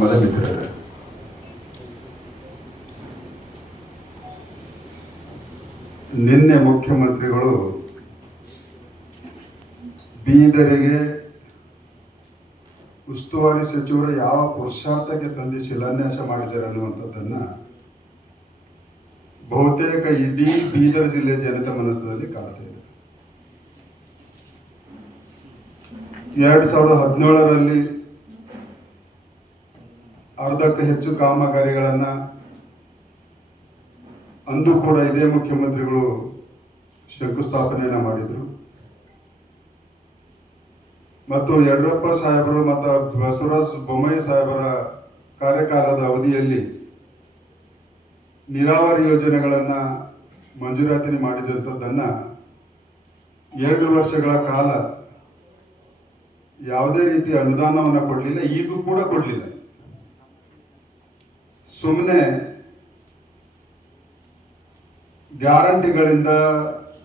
ಮಿತ್ರರೇ, ನಿನ್ನೆ ಮುಖ್ಯಮಂತ್ರಿಗಳು ಬೀದರಿಗೆ ಉಸ್ತುವಾರಿ ಸಚಿವರು ಯಾವ ಪುರುಷಾರ್ಥಕ್ಕೆ ತಂದು ಶಿಲಾನ್ಯಾಸ ಮಾಡಿದ್ದಾರೆ ಅನ್ನುವಂಥದ್ದನ್ನ ಬಹುತೇಕ ಇಡೀ ಬೀದರ್ ಜಿಲ್ಲೆ ಜನತೆ ಮನಸ್ಸಿನಲ್ಲಿ ಕಾಡ್ತಾ ಇದೆ. 2017ರಲ್ಲಿ ಅರ್ಧಕ್ಕೂ ಹೆಚ್ಚು ಕಾಮಗಾರಿಗಳನ್ನು ಅಂದು ಕೂಡ ಇದೇ ಮುಖ್ಯಮಂತ್ರಿಗಳು ಶಂಕುಸ್ಥಾಪನೆಯನ್ನು ಮಾಡಿದರು. ಮತ್ತು ಯಡಿಯೂರಪ್ಪ ಸಾಹೇಬರು ಮತ್ತು ಬಸವರಾಜ ಬೊಮ್ಮಾಯಿ ಸಾಹೇಬರ ಕಾರ್ಯಕಾಲದ ಅವಧಿಯಲ್ಲಿ ನೀರಾವರಿ ಯೋಜನೆಗಳನ್ನು ಮಂಜೂರಾತಿ ಮಾಡಿದಂಥದ್ದನ್ನು 2 ವರ್ಷಗಳ ಕಾಲ ಯಾವುದೇ ರೀತಿಯ ಅನುದಾನವನ್ನು ಕೊಡಲಿಲ್ಲ, ಈಗೂ ಕೂಡ ಕೊಡಲಿಲ್ಲ. ಸುಮ್ಮನೆ ಗ್ಯಾರಂಟಿಗಳಿಂದ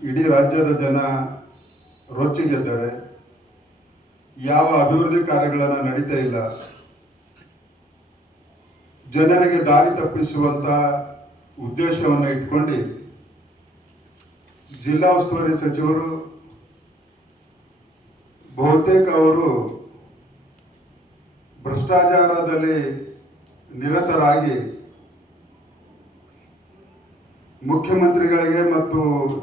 ಇಡೀ ರಾಜ್ಯದ ಜನ ರೊಚ್ಚಿಗೆದ್ದಾರೆ. ಯಾವ ಅಭಿವೃದ್ಧಿ ಕಾರ್ಯಗಳನ್ನು ನಡೀತಾ ಇಲ್ಲ. ಜನರಿಗೆ ದಾರಿ ತಪ್ಪಿಸುವಂತ ಉದ್ದೇಶವನ್ನು ಇಟ್ಕೊಂಡು ಜಿಲ್ಲಾ ಉಸ್ತುವಾರಿ ಸಚಿವರು ಬಹುತೇಕ ಅವರು ಭ್ರಷ್ಟಾಚಾರದಲ್ಲಿ ನಿರತರಾಗಿ ಮುಖ್ಯಮಂತ್ರಿಗಳಿಗೆ ಮತ್ತು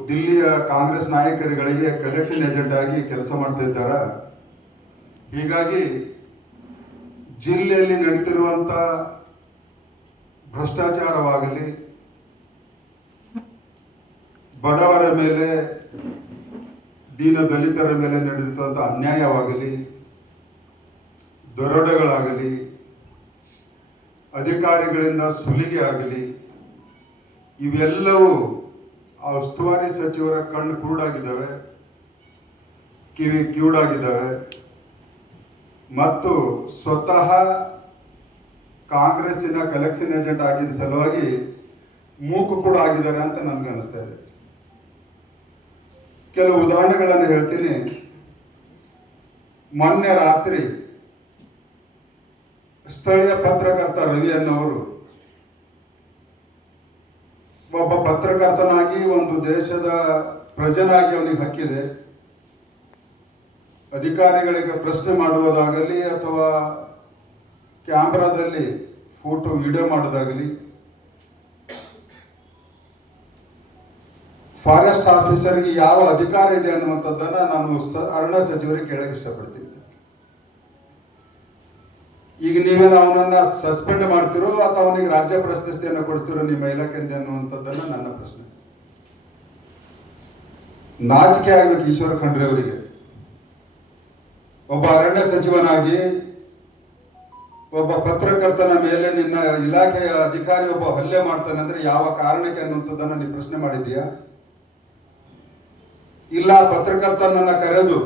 ದಿಲ್ಲಿಯ ಕಾಂಗ್ರೆಸ್ ನಾಯಕರುಗಳಿಗೆ ಕಲೆಕ್ಷನ್ ಏಜೆಂಟ್ ಆಗಿ ಕೆಲಸ ಮಾಡ್ತಾ ಇದ್ದಾರೆ. ಹೀಗಾಗಿ ಜಿಲ್ಲೆಯಲ್ಲಿ ನಡೀತಿರುವಂಥ ಭ್ರಷ್ಟಾಚಾರವಾಗಲಿ, ಬಡವರ ಮೇಲೆ ದೀನ ದಲಿತರ ಮೇಲೆ ನಡೆಯುವಂಥ ಅನ್ಯಾಯವಾಗಲಿ, ದರೋಡೆಗಳಾಗಲಿ, ಅಧಿಕಾರಿಗಳಿಂದ ಸುಲಿಗೆ ಆಗಲಿ, ಇವೆಲ್ಲವೂ ಆ ಉಸ್ತುವಾರಿ ಸಚಿವರ ಕಣ್ಣು ಕುರುಡಾಗಿದ್ದಾವೆ, ಕಿವಿ ಕಿವುಡಾಗಿದ್ದಾವೆ. ಮತ್ತು ಸ್ವತಃ ಕಾಂಗ್ರೆಸ್ಸಿನ ಕಲೆಕ್ಷನ್ ಏಜೆಂಟ್ ಆಗಿದ್ದ ಸಲುವಾಗಿ ಮೂಕು ಕೂಡ ಆಗಿದ್ದಾರೆ ಅಂತ ನನಗೆ ಅನಿಸ್ತಾ ಇದೆ. ಕೆಲವು ಉದಾಹರಣೆಗಳನ್ನು ಹೇಳ್ತೀನಿ. ಮೊನ್ನೆ ರಾತ್ರಿ ಸ್ಥಳೀಯ ಪತ್ರಕರ್ತ ರವಿ ಅನ್ನೋರು ಒಬ್ಬ ಪತ್ರಕರ್ತನಾಗಿ ಒಂದು ದೇಶದ ಪ್ರಜನಾಗಿ ಅವನಿಗೆ ಹಕ್ಕಿದೆ. ಅಧಿಕಾರಿಗಳಿಗೆ ಪ್ರಶ್ನೆ ಮಾಡುವುದಾಗಲಿ ಅಥವಾ ಕ್ಯಾಮ್ರಾದಲ್ಲಿ ಫೋಟೋ ವಿಡಿಯೋ ಮಾಡೋದಾಗಲಿ, ಫಾರೆಸ್ಟ್ ಆಫೀಸರ್ಗೆ ಯಾವ ಅಧಿಕಾರ ಇದೆ ಅನ್ನುವಂಥದ್ದನ್ನು ನಾನು ಅರಣ್ಯ ಸಚಿವರಿಗೆ ಕೇಳಕ್ಕೆ ಇಷ್ಟಪಡ್ತೀನಿ. ಈಗ ನೀವೇನು ಅವನನ್ನ ಸಸ್ಪೆಂಡ್ ಮಾಡ್ತಿರೋ ಅಥವಾ ಅವನಿಗೆ ರಾಜ್ಯ ಪ್ರಶಸ್ತಿಯನ್ನು ಕೊಡ್ತಿರೋ ನಿಮ್ಮ ಇಲಾಖೆಯಿಂದ ಅನ್ನುವಂಥದ್ದನ್ನು ನನ್ನ ಪ್ರಶ್ನೆ. ನಾಚಿಕೆ ಆಗ್ಬೇಕು ಈಶ್ವರ ಖಂಡ್ರೆ ಅವರಿಗೆ. ಒಬ್ಬ ಅರಣ್ಯ ಸಚಿವನಾಗಿ ಒಬ್ಬ ಪತ್ರಕರ್ತನ ಮೇಲೆ ನಿನ್ನ ಇಲಾಖೆಯ ಅಧಿಕಾರಿ ಒಬ್ಬ ಹಲ್ಲೆ ಮಾಡ್ತಾನೆ ಅಂದ್ರೆ ಯಾವ ಕಾರಣಕ್ಕೆ ಅನ್ನುವಂಥದ್ದನ್ನು ನೀವು ಪ್ರಶ್ನೆ ಮಾಡಿದ್ದೀಯಾ? ಇಲ್ಲ ಪತ್ರಕರ್ತನನ್ನ ಕರೆದು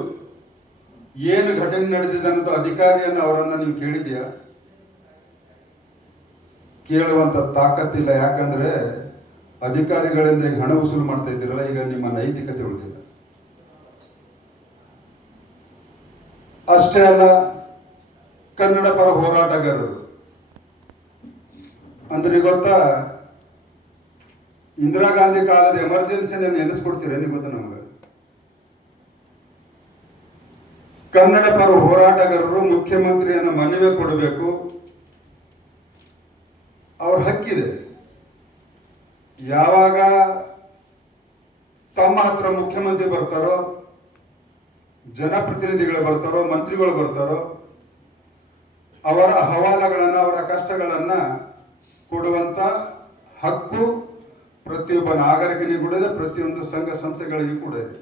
ಏನು ಘಟನೆ ನಡೆದಿದೆ ಅಂತ ಅಧಿಕಾರಿಯನ್ನು ಅವರನ್ನ ನೀವು ಕೇಳಿದ್ಯಾ? ಕೇಳುವಂತ ತಾಕತ್ತಿಲ್ಲ. ಯಾಕಂದ್ರೆ ಅಧಿಕಾರಿಗಳಿಂದ ಈಗ ಹಣ ವಸೂಲು ಮಾಡ್ತಾ ಇದ್ದೀರಲ್ಲ, ಈಗ ನಿಮ್ಮ ನೈತಿಕತೆ ಉಳಿದಿಲ್ಲ. ಅಷ್ಟೇ ಅಲ್ಲ, ಕನ್ನಡ ಪರ ಹೋರಾಟಗಾರರು ಅಂದ್ರೆ ಗೊತ್ತಾ, ಇಂದಿರಾ ಗಾಂಧಿ ಕಾಲದ ಎಮರ್ಜೆನ್ಸಿನ ನೆನೆಸ್ಕೊಡ್ತೀರ ನೀವು ಗೊತ್ತಾ ನಮ್ಗೆ? ಕನ್ನಡ ಪರ ಹೋರಾಟಗಾರರು ಮುಖ್ಯಮಂತ್ರಿಯನ್ನು ಮನವಿ ಕೊಡಬೇಕು, ಅವ್ರ ಹಕ್ಕಿದೆ. ಯಾವಾಗ ತಮ್ಮ ಹತ್ರ ಮುಖ್ಯಮಂತ್ರಿ ಬರ್ತಾರೋ, ಜನಪ್ರತಿನಿಧಿಗಳು ಬರ್ತಾರೋ, ಮಂತ್ರಿಗಳು ಬರ್ತಾರೋ, ಅವರ ಅಹವಾಲುಗಳನ್ನು, ಅವರ ಕಷ್ಟಗಳನ್ನ ಕೊಡುವಂತ ಹಕ್ಕು ಪ್ರತಿಯೊಬ್ಬ ನಾಗರಿಕನಿಗೂ ಕೂಡ ಇದೆ, ಪ್ರತಿಯೊಂದು ಸಂಘ ಸಂಸ್ಥೆಗಳಿಗೂ ಕೂಡ ಇದೆ.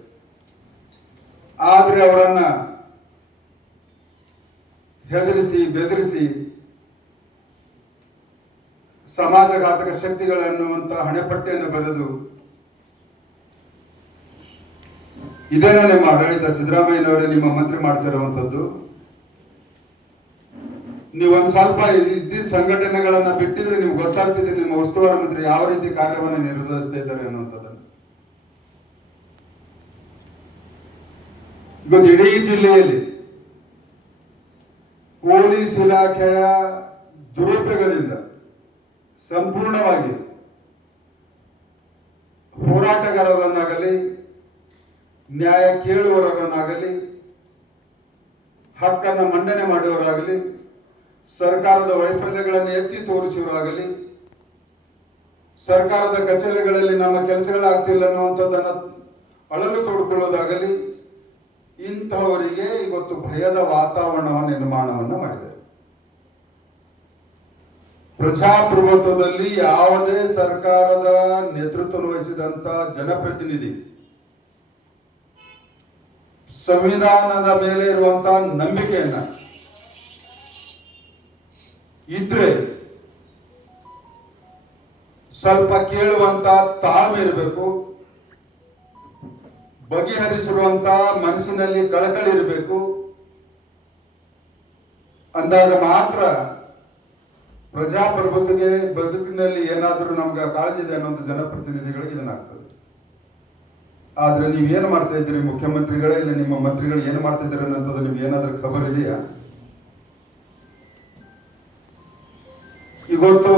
ಆದ್ರೆ ಅವರನ್ನ ಹೆದರಿಸಿ ಬೆದರಿಸಿ ಸಮಾಜಘಾತಕ ಶಕ್ತಿಗಳನ್ನುವಂತ ಹಣೆಪಟ್ಟಿಯನ್ನು ಬರೆದು, ಇದೇನ ನಿಮ್ಮ ಆಡಳಿತ? ಸಿದ್ದರಾಮಯ್ಯನವರೇ ನಿಮ್ಮ ಮಂತ್ರಿ ಮಾಡ್ತಿರುವಂತದ್ದು. ನೀವೊಂದು ಸ್ವಲ್ಪ ಇದ್ದ ಸಂಘಟನೆಗಳನ್ನ ಬಿಟ್ಟಿದ್ರೆ ನಿಮ್ಗೆ ಗೊತ್ತಾಗ್ತಿದೆ ನಿಮ್ಮ ಉಸ್ತುವಾರಿ ಮಂತ್ರಿ ಯಾವ ರೀತಿ ಕಾರ್ಯವನ್ನು ನಿರ್ವಹಿಸ್ತಾ ಇದ್ದಾರೆ ಅನ್ನುವಂಥದ್ದನ್ನು. ಇವತ್ತು ಇಡೀ ಜಿಲ್ಲೆಯಲ್ಲಿ ಪೊಲೀಸ್ ಇಲಾಖೆಯ ದುರುಪಯೋಗದಿಂದ ಸಂಪೂರ್ಣವಾಗಿ ಹೋರಾಟಗಾರರನ್ನಾಗಲಿ ನ್ಯಾಯ ಕೇಳುವವರನ್ನಾಗಲಿ ಹಕ್ಕನ್ನು ಮಂಡನೆ ಮಾಡುವವರಾಗಲಿ ಸರ್ಕಾರದ ವೈಫಲ್ಯಗಳನ್ನು ಎತ್ತಿ ತೋರಿಸುವರಾಗಲಿ ಸರ್ಕಾರದ ಕಚೇರಿಗಳಲ್ಲಿ ನಮ್ಮ ಕೆಲಸಗಳಾಗ್ತಿಲ್ಲ ಅನ್ನುವಂಥದ್ದನ್ನು ಅಳಲು ತೋಡ್ಕೊಳ್ಳೋದಾಗಲಿ ಇಂಥವರಿಗೆ ಇವತ್ತು ಭಯದ ವಾತಾವರಣವನ್ನು ನಿರ್ಮಾಣವನ್ನು ಮಾಡಿದೆ. ಪ್ರಜಾಪ್ರಭುತ್ವದಲ್ಲಿ ಯಾವುದೇ ಸರ್ಕಾರದ ನೇತೃತ್ವ ವಹಿಸಿದಂತ ಜನಪ್ರತಿನಿಧಿ ಸಂವಿಧಾನದ ಮೇಲೆ ಇರುವಂತಹ ನಂಬಿಕೆಯನ್ನ ಇದ್ರೆ ಸ್ವಲ್ಪ ಕೇಳುವಂತ ತಾಳ್ಮೆ ಇರಬೇಕು, ಬಗೆಹರಿಸಿರುವಂತ ಮನಸ್ಸಿನಲ್ಲಿ ಕಳಕಳಿ ಇರಬೇಕು. ಅಂದಾಗ ಮಾತ್ರ ಪ್ರಜಾಪ್ರಭುತ್ವಕ್ಕೆ ಬದುಕಿನಲ್ಲಿ ಏನಾದರೂ ನಮ್ಗೆ ಕಾಳಜಿ ಇದೆ ಅನ್ನುವಂಥ ಜನಪ್ರತಿನಿಧಿಗಳಿಗೆ ಇದನ್ನಾಗ್ತದೆ. ಆದ್ರೆ ನೀವೇನು ಮಾಡ್ತಾ ಇದ್ದೀರಿ ಮುಖ್ಯಮಂತ್ರಿಗಳೇ, ಇಲ್ಲ ನಿಮ್ಮ ಮಂತ್ರಿಗಳು ಏನು ಮಾಡ್ತಾ ಇದ್ದೀರಿ ಅನ್ನೋದು ನಿಮ್ಗೆ ಏನಾದ್ರೂ ಖಬರ್ ಇದೆಯಾ? ಇವತ್ತು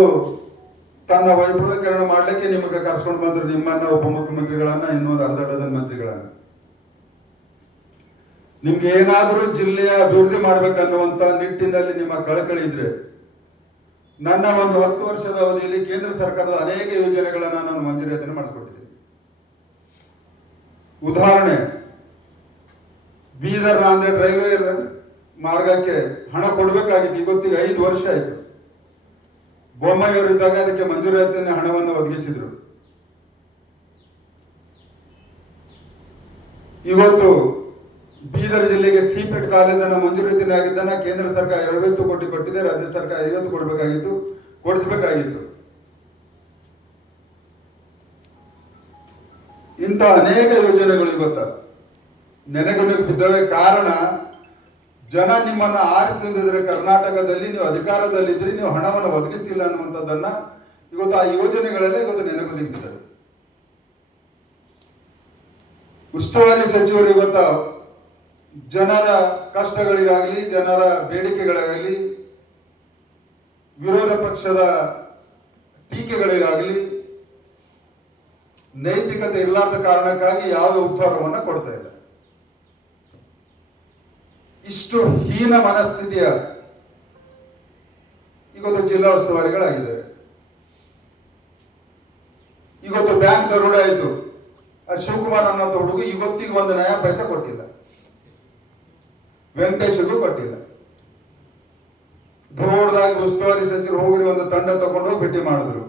ತನ್ನ ವೈಭವೀಕರಣ ಮಾಡ್ಲಿಕ್ಕೆ ನಿಮಗೆ ಕರ್ಸ್ಕೊಂಡು ಬಂದ್ರು ನಿಮ್ಮನ್ನ ಉಪಮುಖ್ಯಮಂತ್ರಿಗಳನ್ನ, ಇನ್ನೊಂದು ಅರ್ಧ ಡಜನ್ ಮಂತ್ರಿಗಳನ್ನ. ನಿಮ್ಗೆ ಏನಾದರೂ ಜಿಲ್ಲೆಯ ಅಭಿವೃದ್ಧಿ ಮಾಡ್ಬೇಕನ್ನುವಂತ ನಿಟ್ಟಿನಲ್ಲಿ ನಿಮ್ಮ ಕಳಕಳಿ ಇದ್ರೆ ನನ್ನ ಒಂದು 10 ವರ್ಷದ ಅವಧಿಯಲ್ಲಿ ಕೇಂದ್ರ ಸರ್ಕಾರದ ಅನೇಕ ಯೋಜನೆಗಳನ್ನ ನಾನು ಮಂಜೂರಾತಿಯನ್ನು ಮಾಡಿಸ್ಕೊಟ್ಟಿದ್ದೀನಿ. ಉದಾಹರಣೆ, ಬೀದರ್ ನಾಂದೇಡ್ ರೈಲ್ವೆ ಮಾರ್ಗಕ್ಕೆ ಹಣ ಕೊಡಬೇಕಾಗಿತ್ತು, ಇವತ್ತಿಗೆ 5 ವರ್ಷ ಆಯ್ತು. ಬೊಮ್ಮಾಯಿಯವರಿದ್ದಾಗ ಅದಕ್ಕೆ ಮಂಜೂರಾತಿನ ಹಣವನ್ನು ಒದಗಿಸಿದ್ರು. ಇವತ್ತು ಬೀದರ್ ಜಿಲ್ಲೆಗೆ ಸಿಪೆಟ್ ಕಾಲೇಜನ್ನು ಮಂಜೂರಾತಿ ಆಗಿದ್ದನ್ನ ಕೇಂದ್ರ ಸರ್ಕಾರ 50 ಕೋಟಿ ಕೊಟ್ಟಿದೆ, ರಾಜ್ಯ ಸರ್ಕಾರ 50 ಕೊಡಬೇಕಾಗಿತ್ತು, ಕೊಡಿಸಬೇಕಾಗಿತ್ತು. ಇಂಥ ಅನೇಕ ಯೋಜನೆಗಳು ಇವತ್ತು ನೆನೆಗುಣಕ್ಕೆ ಬಿದ್ದವೆ. ಕಾರಣ, ಜನ ನಿಮ್ಮನ್ನ ಆರಿಸ್ತಿದ್ರೆ ಕರ್ನಾಟಕದಲ್ಲಿ ನೀವು ಅಧಿಕಾರದಲ್ಲಿದ್ದರೆ ನೀವು ಹಣವನ್ನು ಒದಗಿಸ್ತಿಲ್ಲ ಅನ್ನುವಂಥದ್ದನ್ನ ಇವತ್ತು ಆ ಯೋಜನೆಗಳೆಲ್ಲ ಇವತ್ತು ನೆನೆಗುದಿಗೆ ಬಿದ್ದವೆ. ಉಸ್ತುವಾರಿ ಸಚಿವರು ಇವತ್ತು ಜನರ ಕಷ್ಟಗಳಿಗಾಗಲಿ ಜನರ ಬೇಡಿಕೆಗಳಿಗಾಗಲಿ ವಿರೋಧ ಪಕ್ಷದ ಟೀಕೆಗಳಿಗಾಗಲಿ ನೈತಿಕತೆ ಇರಲಾರದ ಕಾರಣಕ್ಕಾಗಿ ಯಾವುದೇ ಉತ್ತರವನ್ನು ಕೊಡ್ತಾ ಇಲ್ಲ. ಇಷ್ಟು ಹೀನ ಮನಸ್ಥಿತಿಯ ಇವತ್ತು ಜಿಲ್ಲಾ ಉಸ್ತುವಾರಿಗಳಾಗಿದ್ದಾರೆ. ಇವತ್ತು ಬ್ಯಾಂಕ್ ದರೋಡೆ ಆಯಿತು, ಶಿವಕುಮಾರ್ ಅನ್ನೋ ಹುಡುಗ ಇವತ್ತಿಗೆ 1 ನಯ ಪೈಸೆ ಕೊಟ್ಟಿಲ್ಲ, ವೆಂಕಟೇಶ್ಗೂ ಕೊಟ್ಟಿಲ್ಲ. ದೊಡ್ಡದಾಗಿ ಉಸ್ತುವಾರಿ ಸಚಿವರು ಹೋಗಿ ಒಂದು ತಂಡ ತಗೊಂಡು ಹೋಗಿ ಭೇಟಿ ಮಾಡಿದ್ರು.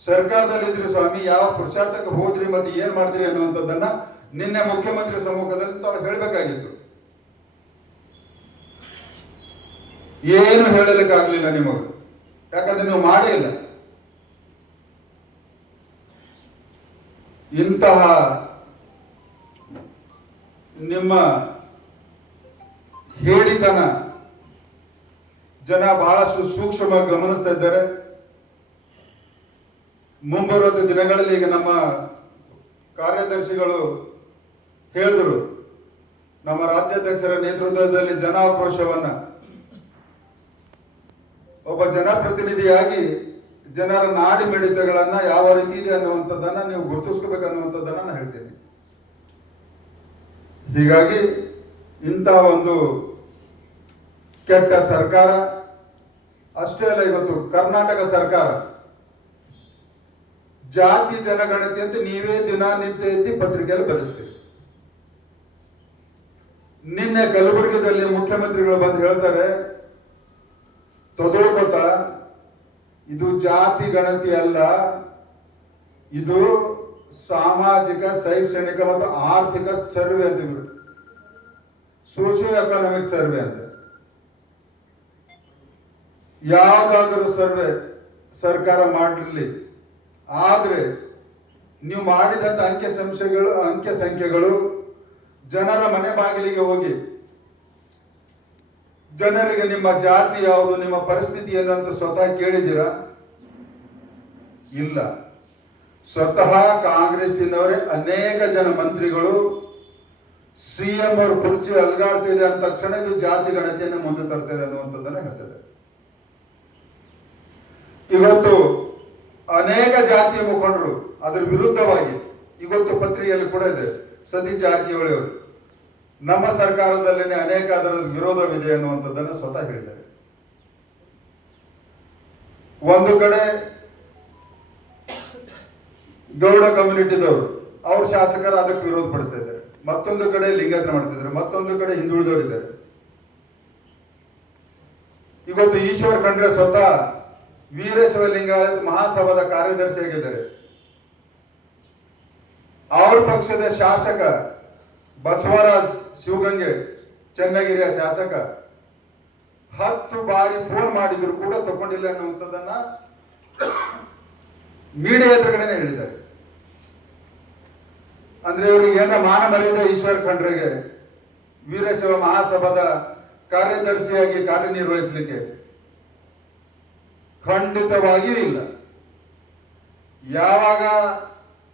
ಸರ್ಕಾರದಲ್ಲಿದ್ರಿ ಸ್ವಾಮಿ, ಯಾವ ಪುರುಷಾರ್ಥಕ್ಕೆ ಹೋದ್ರಿ ಮತ್ತೆ ಏನ್ ಮಾಡಿದ್ರಿ ಅನ್ನುವಂಥದ್ದನ್ನ ನಿನ್ನೆ ಮುಖ್ಯಮಂತ್ರಿ ಸಮ್ಮುಖದಲ್ಲಿ ತಾವು ಹೇಳಬೇಕಾಗಿತ್ತು. ಏನು ಹೇಳಲಿಕ್ಕಾಗ್ಲಿಲ್ಲ ನಿಮಗೆ, ಯಾಕಂದ್ರೆ ನೀವು ಮಾಡೇ ಇಲ್ಲ. ಇಂತಹ ನಿಮ್ಮ ಹೇಳಿತನ ಜನ ಬಹಳಷ್ಟು ಸೂಕ್ಷ್ಮವಾಗಿ ಗಮನಿಸ್ತಾ ಇದ್ದಾರೆ. ಮುಂಬರುವ ದಿನಗಳಲ್ಲಿ ಈಗ ನಮ್ಮ ಕಾರ್ಯದರ್ಶಿಗಳು ಹೇಳಿದ್ರು, ನಮ್ಮ ರಾಜ್ಯಾಧ್ಯಕ್ಷರ ನೇತೃತ್ವದಲ್ಲಿ ಜನಾಕ್ರೋಶವನ್ನ ಒಬ್ಬ ಜನಪ್ರತಿನಿಧಿಯಾಗಿ ಜನರ ನಾಡಿ ಮಿಡಿತಗಳನ್ನ ಯಾವ ರೀತಿ ಇದೆ ಅನ್ನುವಂಥದ್ದನ್ನ ನೀವು ಗುರುತಿಸ್ಕೋಬೇಕನ್ನುವಂಥದ್ದನ್ನ ನಾನು ಹೇಳ್ತೇನೆ. ಹೀಗಾಗಿ ಇಂಥ ಒಂದು ಕೆಟ್ಟ ಸರ್ಕಾರ ಅಷ್ಟೇ ಅಲ್ಲ, ಇವತ್ತು ಕರ್ನಾಟಕ ಸರ್ಕಾರ ಜಾತಿ ಜನಗಣತಿ ಅಂತ ನೀವೇ ದಿನನಿತ್ಯ ಎತ್ತಿ ಪತ್ರಿಕೆಯಲ್ಲಿ ಬರೆಸ್ತೀವಿ. ನಿನ್ನೆ ಕಲಬುರಗಿದಲ್ಲಿ ಮುಖ್ಯಮಂತ್ರಿಗಳು ಬಂದು ಹೇಳ್ತಾರೆ, ತದೋಗತ ಇದು ಜಾತಿ ಗಣತಿ ಅಲ್ಲ, ಇದು ಸಾಮಾಜಿಕ ಶೈಕ್ಷಣಿಕ ಮತ್ತು ಆರ್ಥಿಕ ಸರ್ವೆ ಅಂತ, ಸೋಶಿಯೋ ಎಕನಾಮಿಕ್ ಸರ್ವೆ ಅಂತ. ಯಾವುದಾದರೂ ಸರ್ವೆ ಸರ್ಕಾರ ಮಾಡಿರಲಿ, ಆದ್ರೆ ನೀವು ಮಾಡಿದಂತ ಅಂಕೆ ಸಂಖ್ಯೆಗಳು ಜನರ ಮನೆ ಬಾಗಿಲಿಗೆ ಹೋಗಿ ಜನರಿಗೆ ನಿಮ್ಮ ಜಾತಿ ಯಾವುದು, ನಿಮ್ಮ ಪರಿಸ್ಥಿತಿ ಏನು ಅಂತ ಸ್ವತಃ ಕೇಳಿದ್ದೀರಾ? ಇಲ್ಲ. ಸ್ವತಃ ಕಾಂಗ್ರೆಸ್ಸಿನವರೇ ಅನೇಕ ಜನ ಮಂತ್ರಿಗಳು ಸಿಎಂ ಅವ್ರ ಕುರ್ಚಿ ಅಲ್ಗಾಡ್ತಿದೆ ಅಂದ ತಕ್ಷಣ ಇದು ಜಾತಿ ಗಣತಿಯನ್ನು ಮುಂದೆ ತರ್ತದೆ ಅನ್ನುವಂಥದ್ದನ್ನ ಹೇಳ್ತದೆ. ಇವತ್ತು ಅನೇಕ ಜಾತಿಯ ಮುಖಂಡರು ಅದರ ವಿರುದ್ಧವಾಗಿ ಇವತ್ತು ಪತ್ರಿಕೆಯಲ್ಲಿ ಕೂಡ ಇದೆ. ಸತೀಶ್ ಜಾರಕಿಹೊಳಿ ಅವರು ನಮ್ಮ ಸರ್ಕಾರದಲ್ಲೇನೆ ಅನೇಕ ಅದರ ವಿರೋಧವಿದೆ ಅನ್ನುವಂಥದ್ದನ್ನು ಸ್ವತಃ ಹೇಳಿದ್ದಾರೆ. ಒಂದು ಕಡೆ ಗೌಡ ಕಮ್ಯುನಿಟಿದವರು ಅವ್ರ ಶಾಸಕರು ಅದಕ್ಕೆ ವಿರೋಧ ಪಡಿಸ್ತಾ ಇದ್ದಾರೆ, ಮತ್ತೊಂದು ಕಡೆ ಲಿಂಗಾಯತ ಮಾಡ್ತಿದ್ದಾರೆ, ಮತ್ತೊಂದು ಕಡೆ ಹಿಂದುಳಿದವರು ಇದ್ದಾರೆ. ಇವತ್ತು ಈಶ್ವರ್ ಖಂಡ್ರೆ ಸ್ವತಃ ವೀರಶೈವ ಲಿಂಗಾಯತ ಮಹಾಸಭಾದ ಕಾರ್ಯದರ್ಶಿಯಾಗಿದ್ದಾರೆ. ಅವ್ರ ಪಕ್ಷದ ಶಾಸಕ ಬಸವರಾಜ್ ಶಿವಗಂಗೆ ಚನ್ನಗಿರಿಯ ಶಾಸಕ 10 ಬಾರಿ ಫೋನ್ ಮಾಡಿದ್ರು ಕೂಡ ತಗೊಂಡಿಲ್ಲ ಅನ್ನುವಂಥದ್ದನ್ನ ಮೀಡಿಯಾ ಎದುರುಗಡೆನೆ ಹೇಳಿದ್ದಾರೆ. ಅಂದ್ರೆ ಇವರಿಗೆ ಏನ ಮಾನ ಮರ್ಯಾದೆ ಈಶ್ವರ್ ಖಂಡ್ರೆಗೆ ವೀರಶೈವ ಮಹಾಸಭಾದ ಕಾರ್ಯದರ್ಶಿಯಾಗಿ ಕಾರ್ಯನಿರ್ವಹಿಸಲಿಕ್ಕೆ ಖಂಡಿತವಾಗಿಯೂ ಇಲ್ಲ. ಯಾವಾಗ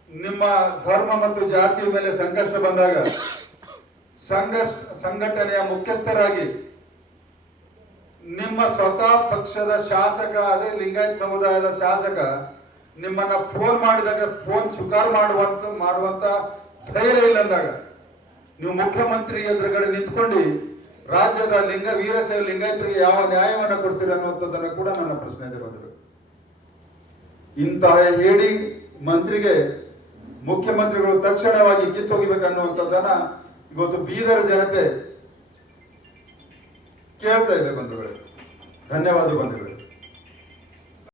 ನಿಮ್ಮ ಧರ್ಮ ಮತ್ತು ಜಾತಿಯ ಮೇಲೆ ಸಂಕಷ್ಟ ಬಂದಾಗ ಸಂಘಟನೆಯ ಮುಖ್ಯಸ್ಥರಾಗಿ ನಿಮ್ಮ ಸ್ವತಃ ಪಕ್ಷದ ಶಾಸಕ, ಅದೇ ಲಿಂಗಾಯತ ಸಮುದಾಯದ ಶಾಸಕ ನಿಮ್ಮನ್ನ ಫೋನ್ ಮಾಡಿದಾಗ ಫೋನ್ ಸ್ವೀಕಾರ ಮಾಡುವಂತ ಧೈರ್ಯ ಇಲ್ಲ ಅಂದಾಗ ನೀವು ಮುಖ್ಯಮಂತ್ರಿ ಎದುರುಗಡೆ ನಿಂತ್ಕೊಂಡು ರಾಜ್ಯದ ವೀರಶೈವ ಲಿಂಗಾಯತರಿಗೆ ಯಾವ ನ್ಯಾಯವನ್ನ ಕೊಡ್ತೀರಿ ಅನ್ನುವಂಥದ್ದನ್ನು ಕೂಡ ನನ್ನ ಪ್ರಶ್ನೆ ಇದೆ ಬಂದರು. ಇಂತಹ ಹೇಳಿ ಮಂತ್ರಿಗೆ ಮುಖ್ಯಮಂತ್ರಿಗಳು ತಕ್ಷಣವಾಗಿ ಕಿತ್ತೊಗಿಬೇಕನ್ನುವಂಥದ್ದನ್ನ ಇವತ್ತು ಬೀದರ್ ಜನತೆ ಕೇಳ್ತಾ ಇದೆ ಬಂಧುಗಳೇ. ಧನ್ಯವಾದ ಬಂಧುಗಳು.